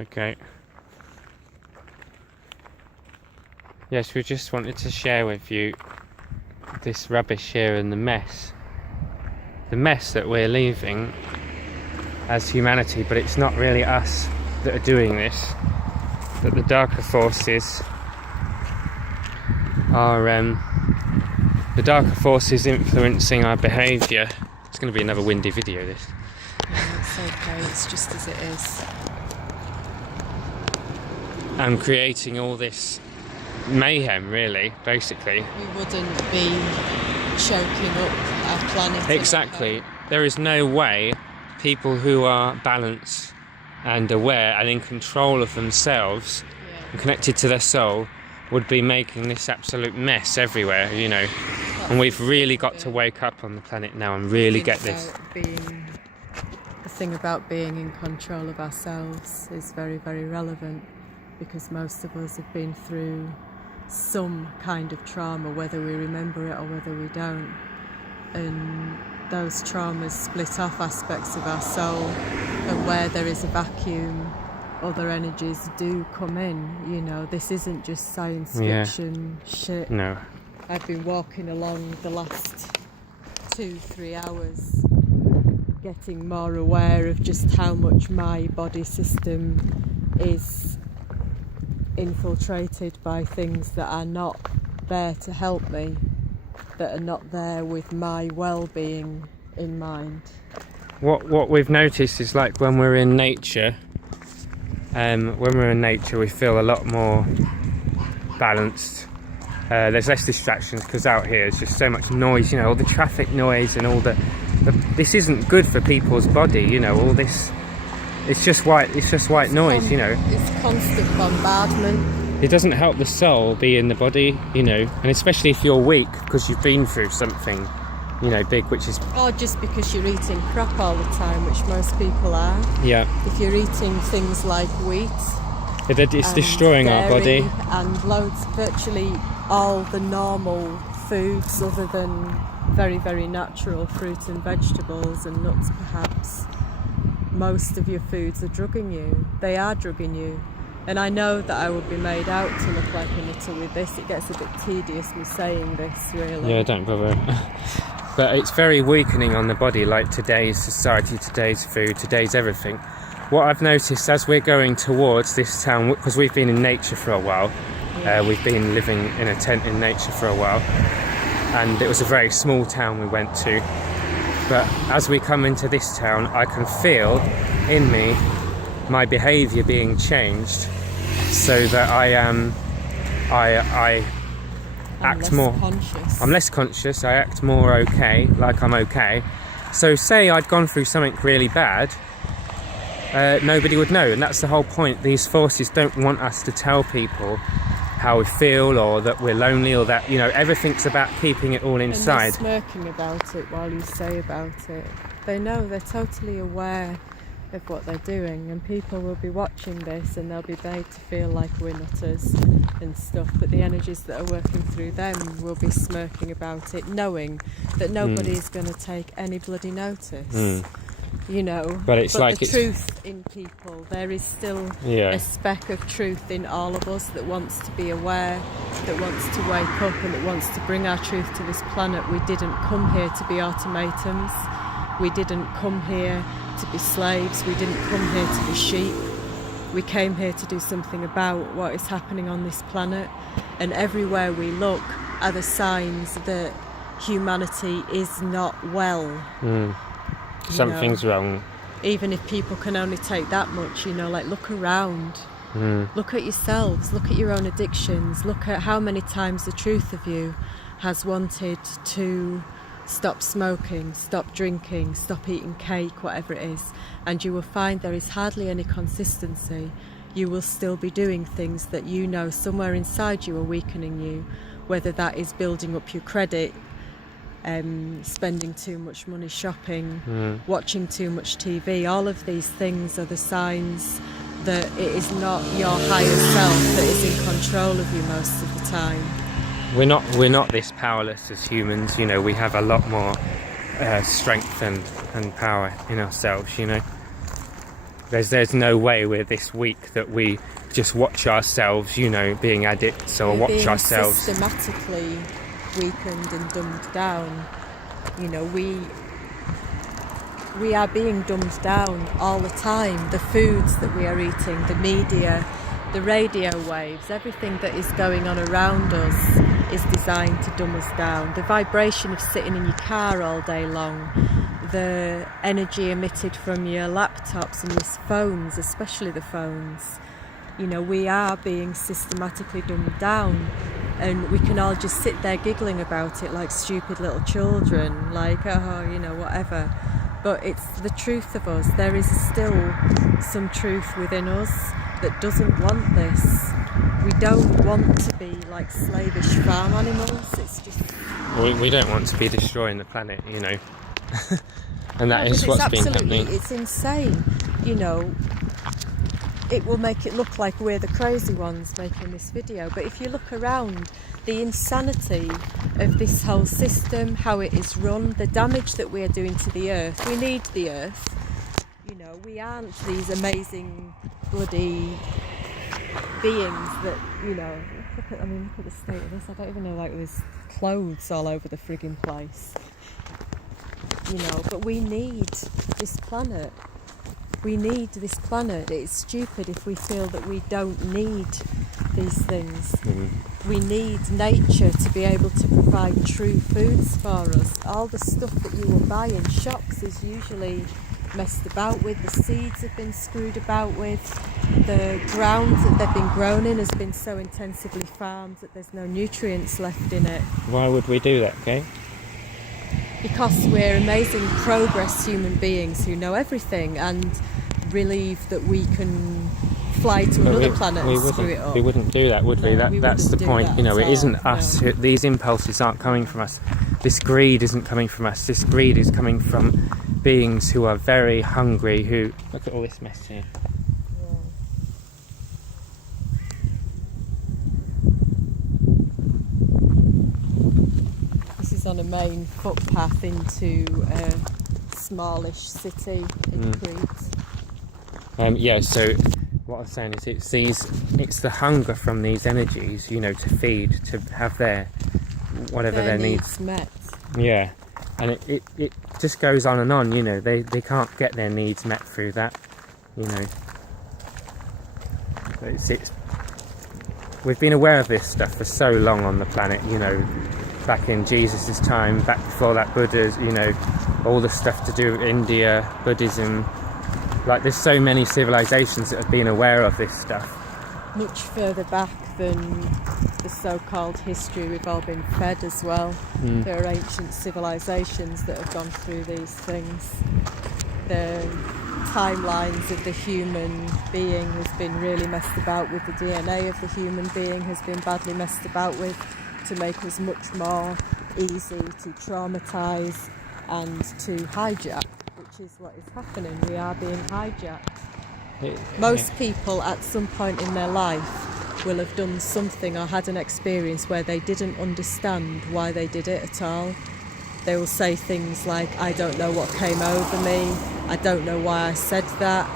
Okay. Yes, we just wanted to share with you this rubbish here and the mess that we're leaving as humanity, but it's not really us that are doing this, that the darker forces are influencing our behaviour. It's going to be another windy video, this. No, it's okay, it's just as it is. And creating all this mayhem, really, basically. We wouldn't be choking up our planet. Exactly. There is no way people who are balanced and aware and in control of themselves and connected to their soul would be making this absolute mess everywhere, you know. And we've really got to wake up on the planet now and really get this. The thing about being in control of ourselves is very, very relevant, because most of us have been through some kind of trauma, whether we remember it or whether we don't. And those traumas split off aspects of our soul, and where there is a vacuum, other energies do come in. You know, this isn't just science fiction shit. No. I've been walking along the last 2-3 hours getting more aware of just how much my body system is infiltrated by things that are not there to help me, that are not there with my well-being in mind. What we've noticed is, like, when we're in nature, we feel a lot more balanced. There's less distractions, because out here it's just so much noise, you know, all the traffic noise and all the this isn't good for people's body, you know, all this. It's just white noise, you know. It's constant bombardment. It doesn't help the soul be in the body, you know, and especially if you're weak because you've been through something, you know, big, which is... Or just because you're eating crap all the time, which most people are. Yeah. If you're eating things like wheat... It's destroying our body. And virtually all the normal foods, other than very, very natural fruit and vegetables and nuts perhaps, most of your foods are drugging you. They are drugging you. And I know that I would be made out to look like a nutter with this. It gets a bit tedious me saying this, really. Yeah, don't bother. But it's very weakening on the body, like today's society, today's food, today's everything. What I've noticed as we're going towards this town, because we've been in nature for a while, we've been living in a tent in nature for a while, and it was a very small town we went to. But as we come into this town, I can feel in me my behaviour being changed, so that I act more. Conscious. I'm less conscious. I act more okay, like I'm okay. So say I'd gone through something really bad, nobody would know, and that's the whole point. These forces don't want us to tell people how we feel, or that we're lonely, or that, you know, everything's about keeping it all inside. And they're smirking about it while you say about it. They know, they're totally aware of what they're doing, and people will be watching this and they'll be made to feel like we're nutters and stuff, but the energies that are working through them will be smirking about it, knowing that nobody is going to take any bloody notice. You know, but the truth in people, there is still a speck of truth in all of us that wants to be aware, that wants to wake up, and that wants to bring our truth to this planet. We didn't come here to be automatons. We didn't come here to be slaves. We didn't come here to be sheep. We came here to do something about what is happening on this planet, and everywhere we look are the signs that humanity is not well. Something's wrong. Even if people can only take that much, you know, like, look around. Look at yourselves, look at your own addictions, look at how many times the truth of you has wanted to stop smoking, stop drinking, stop eating cake, whatever it is, and you will find there is hardly any consistency. You will still be doing things that you know somewhere inside you are weakening you, whether that is building up your credit, spending too much money shopping, watching too much TV. All of these things are the signs that it is not your higher self that is in control of you most of the time. We're not this powerless as humans, you know. We have a lot more strength and power in ourselves, you know. There's no way we're this weak that we just watch ourselves, you know, being addicts, or watch ourselves systematically weakened and dumbed down. You know, we are being dumbed down all the time. The foods that we are eating, the media, the radio waves, everything that is going on around us is designed to dumb us down. The vibration of sitting in your car all day long, the energy emitted from your laptops and your phones, especially the phones. You know, we are being systematically dumbed down, and we can all just sit there giggling about it like stupid little children, like, oh, you know, whatever. But it's the truth of us. There is still some truth within us that doesn't want this. We don't want to be like slavish farm animals. It's just... We don't want to be destroying the planet, you know. And that is what's been happening. It's insane, you know. It will make it look like we're the crazy ones making this video, but if you look around, the insanity of this whole system, how it is run, the damage that we are doing to the earth. We need the earth, you know. We aren't these amazing bloody beings that, you know, look at the state of this. I don't even know, like, there's clothes all over the frigging place, you know. But we need this planet. We need this planet. It's stupid if we feel that we don't need these things. We need nature to be able to provide true foods for us. All the stuff that you will buy in shops is usually messed about with. The seeds have been screwed about with. The ground that they've been grown in has been so intensively farmed that there's no nutrients left in it. Why would we do that, Kay? Because we're amazing progress human beings who know everything and believe that we can fly to another planet and screw it up. We wouldn't do that, would we? That's the point. You know, it isn't us. No. These impulses aren't coming from us. This greed isn't coming from us. This greed is coming from beings who are very hungry, who... Look at all this mess here. This is on a main footpath into a smallish city in Crete. Yeah, so what I'm saying is it's the hunger from these energies, you know, to feed, to have their whatever their needs met. Yeah, and it just goes on and on, you know. They can't get their needs met through that, you know. It's we've been aware of this stuff for so long on the planet, you know, back in Jesus' time, back before that, Buddha's, you know, all the stuff to do with India, Buddhism. Like, there's so many civilizations that have been aware of this stuff. Much further back than the so-called history we've all been fed as well. There are ancient civilizations that have gone through these things. The timelines of the human being has been really messed about with. The DNA of the human being has been badly messed about with to make us much more easy to traumatise and to hijack, which is what is happening. We are being hijacked. Most people at some point in their life will have done something or had an experience where they didn't understand why they did it at all. They will say things like, I don't know what came over me, I don't know why I said that,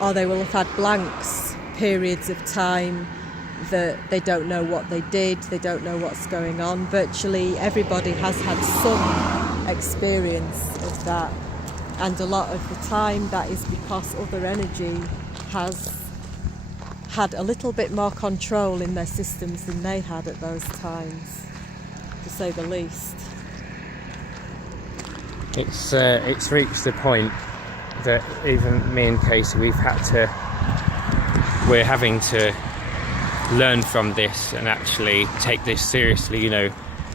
or they will have had blanks, periods of time that they don't know what they did, they don't know what's going on. Virtually everybody has had some experience of that, and a lot of the time that is because other energy has had a little bit more control in their systems than they had at those times, to say the least. It's reached the point that even me and Casey, we're having to learn from this and actually take this seriously, you know.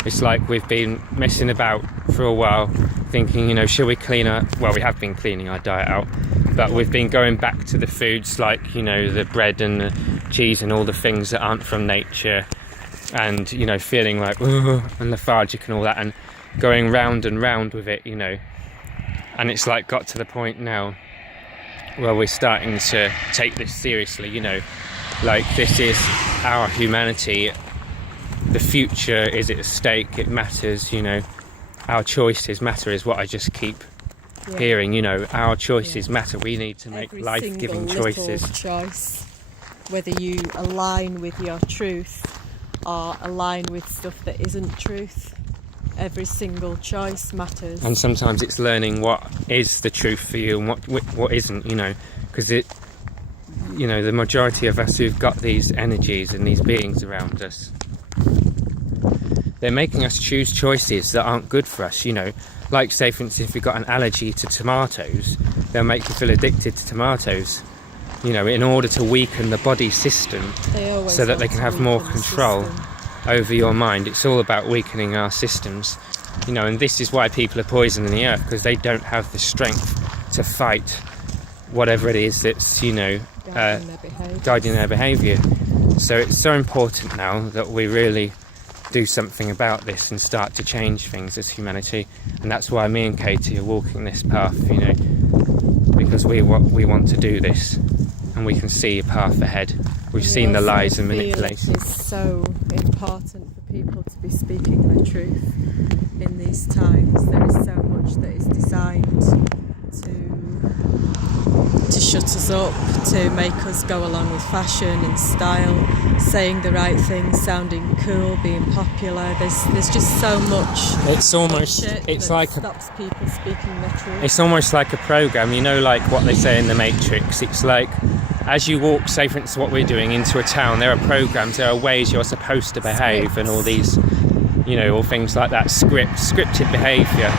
It's like we've been messing about for a while, thinking, you know, shall we clean our... Well, we have been cleaning our diet out, but we've been going back to the foods like, you know, the bread and the cheese and all the things that aren't from nature, and, you know, feeling like, and lethargic and all that, and going round and round with it, you know. And it's like got to the point now where we're starting to take this seriously, you know. Like, this is our humanity. The future is at stake. It matters, you know. Our choices matter is what I just keep hearing, you know, our choices matter. We need to make life-giving choices. Choice, whether you align with your truth or align with stuff that isn't truth, every single choice matters. And sometimes it's learning what is the truth for you and what isn't, you know, because it, you know, the majority of us who've got these energies and these beings around us, they're making us choose choices that aren't good for us, you know. Like, say for instance, if you've got an allergy to tomatoes, they'll make you feel addicted to tomatoes, you know, in order to weaken the body system so that they can have more control over your mind. It's all about weakening our systems, you know, and this is why people are poisoning the earth, because they don't have the strength to fight whatever it is that's, you know, guiding their behaviour. So it's so important now that we really do something about this and start to change things as humanity. And that's why me and Katie are walking this path, you know, because we want to do this and we can see a path ahead. We've seen the lies and manipulation. It's so important for people to be speaking their truth in these times. There is so much that is designed to shut us up, to make us go along with fashion and style, saying the right things, sounding cool, being popular. There's just so much. It's almost, it's like stops people speaking their truth. It's almost like a program, you know, like what they say in the Matrix. It's like, as you walk, say for instance what we're doing, into a town, there are programs, there are ways you're supposed to behave, scripts. And all these, you know, all things like that, scripted behaviour.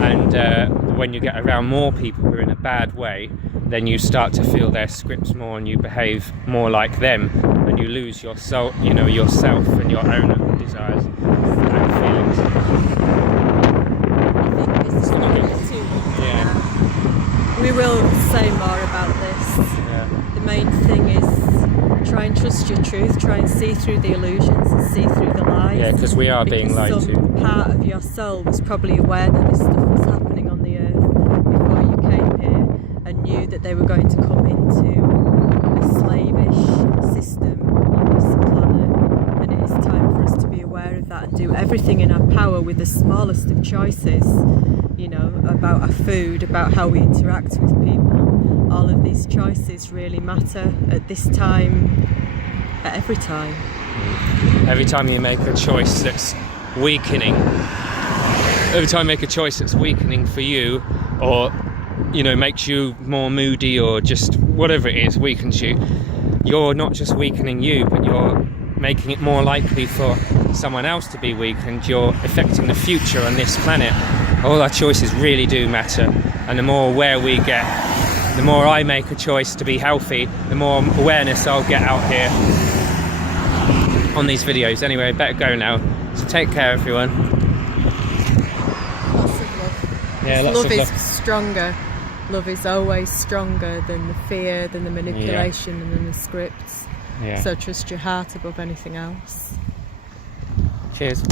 And when you get around more people who are in a bad way, then you start to feel their scripts more and you behave more like them, and you lose your soul, you know, yourself and your own desires and feelings. I think this is we will say more about this. The main thing is try and trust your truth, try and see through the illusions and see through the lies. Yeah, because we are being lied to. Some part of your soul was probably aware that this stuff was happening on the earth before you came here, and knew that they were going to come into a slavish system on this planet, and it is time for us to be aware of that and do everything in our power with the smallest of choices, you know, about our food, about how we interact with people. All of these choices really matter at this time, at every time. Every time you make a choice that's weakening, every time you make a choice that's weakening for you, or, you know, makes you more moody, or just whatever it is, weakens you, you're not just weakening you, but you're making it more likely for someone else to be weakened. You're affecting the future on this planet. All our choices really do matter, and the more aware we get, the more I make a choice to be healthy, the more awareness I'll get out here on these videos. Anyway, better go now. So take care, everyone. Lots of love. Yeah, lots of love. Love is stronger. Love is always stronger than the fear, than the manipulation, and than the scripts. So trust your heart above anything else. Cheers.